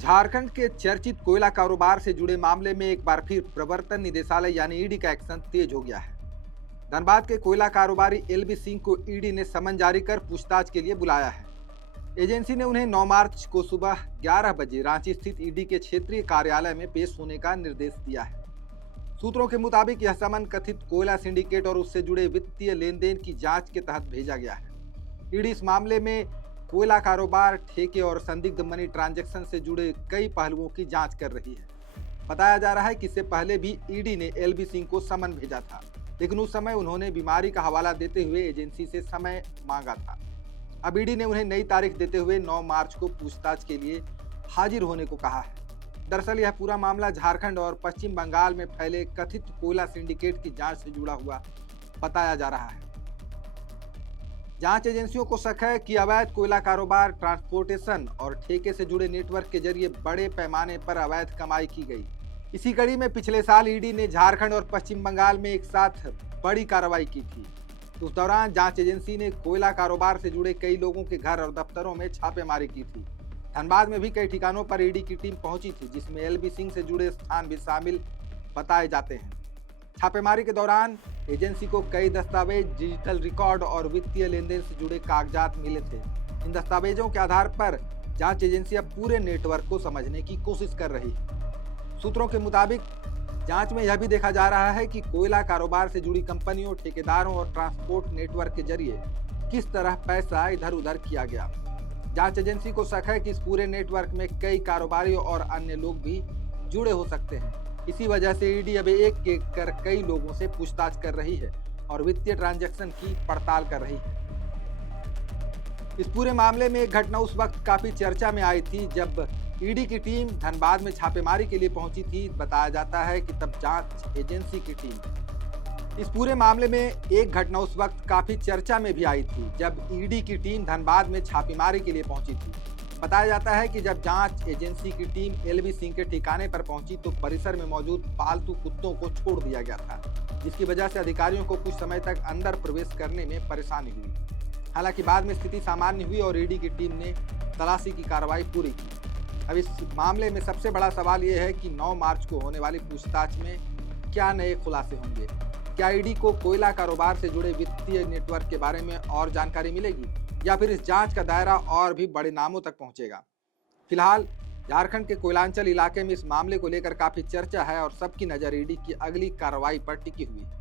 झारखंड के चर्चित कोयला कारोबार से जुड़े मामले में एक बार फिर प्रवर्तन निदेशालय यानी ईडी का एक्शन तेज हो गया है। धनबाद के कोयला कारोबारी एलबी सिंह को ईडी ने समन जारी कर पूछताछ के लिए बुलाया है। एजेंसी ने उन्हें 9 मार्च को सुबह 11 बजे रांची स्थित ईडी के क्षेत्रीय कार्यालय में पेश होने का निर्देश दिया है। सूत्रों के मुताबिक यह समन कथित कोयला सिंडिकेट और उससे जुड़े वित्तीय लेन देन की जांच के तहत भेजा गया है। ईडी इस मामले में कोयला कारोबार, ठेके और संदिग्ध मनी ट्रांजैक्शन से जुड़े कई पहलुओं की जांच कर रही है। बताया जा रहा है कि इससे पहले भी ईडी ने एलबी सिंह को समन भेजा था, लेकिन उस समय उन्होंने बीमारी का हवाला देते हुए एजेंसी से समय मांगा था। अब ईडी ने उन्हें नई तारीख देते हुए 9 मार्च को पूछताछ के लिए हाजिर होने को कहा है। दरअसल यह पूरा मामला झारखंड और पश्चिम बंगाल में फैले कथित कोयला सिंडिकेट की जांच से जुड़ा हुआ बताया जा रहा है। जांच एजेंसियों को शक है कि अवैध कोयला कारोबार, ट्रांसपोर्टेशन और ठेके से जुड़े नेटवर्क के जरिए बड़े पैमाने पर अवैध कमाई की गई। इसी कड़ी में पिछले साल ईडी ने झारखंड और पश्चिम बंगाल में एक साथ बड़ी कार्रवाई की थी। उस दौरान जांच एजेंसी ने कोयला कारोबार से जुड़े कई लोगों के घर और दफ्तरों में छापेमारी की थी। धनबाद में भी कई ठिकानों पर ईडी की टीम पहुंची थी, जिसमें एलबी सिंह से जुड़े स्थान भी शामिल बताए जाते हैं। छापेमारी के दौरान एजेंसी को कई दस्तावेज, डिजिटल रिकॉर्ड और वित्तीय लेन देन से जुड़े कागजात मिले थे। इन दस्तावेजों के आधार पर जांच एजेंसी अब पूरे नेटवर्क को समझने की कोशिश कर रही है। सूत्रों के मुताबिक जांच में यह भी देखा जा रहा है कि कोयला कारोबार से जुड़ी कंपनियों, ठेकेदारों और ट्रांसपोर्ट नेटवर्क के जरिए किस तरह पैसा इधर उधर किया गया। जांच एजेंसी को शक है कि इस पूरे नेटवर्क में कई कारोबारियों और अन्य लोग भी जुड़े हो सकते हैं। इसी वजह से ईडी अब एक एक कर कई लोगों से पूछताछ कर रही है और वित्तीय ट्रांजैक्शन की पड़ताल कर रही है। इस पूरे मामले में एक घटना उस वक्त काफी चर्चा में आई थी जब ईडी की टीम धनबाद में छापेमारी के लिए पहुंची थी। बताया जाता है कि तब जांच एजेंसी की टीम इस पूरे मामले में एक घटना उस वक्त काफी चर्चा में भी आई थी जब ईडी की टीम धनबाद में छापेमारी के लिए पहुंची थी। बताया जाता है कि जब जांच एजेंसी की टीम एलबी सिंह के ठिकाने पर पहुंची तो परिसर में मौजूद पालतू कुत्तों को छोड़ दिया गया था, जिसकी वजह से अधिकारियों को कुछ समय तक अंदर प्रवेश करने में परेशानी हुई। हालांकि बाद में स्थिति सामान्य हुई और ईडी की टीम ने तलाशी की कार्रवाई पूरी की। अब इस मामले में सबसे बड़ा सवाल ये है कि 9 मार्च को होने वाली पूछताछ में क्या नए खुलासे होंगे। क्या ईडी को कोयला कारोबार से जुड़े वित्तीय नेटवर्क के बारे में और जानकारी मिलेगी या फिर इस जांच का दायरा और भी बड़े नामों तक पहुंचेगा। फिलहाल झारखंड के कोयलांचल इलाके में इस मामले को लेकर काफी चर्चा है और सबकी नजर ईडी की अगली कार्रवाई पर टिकी हुई है।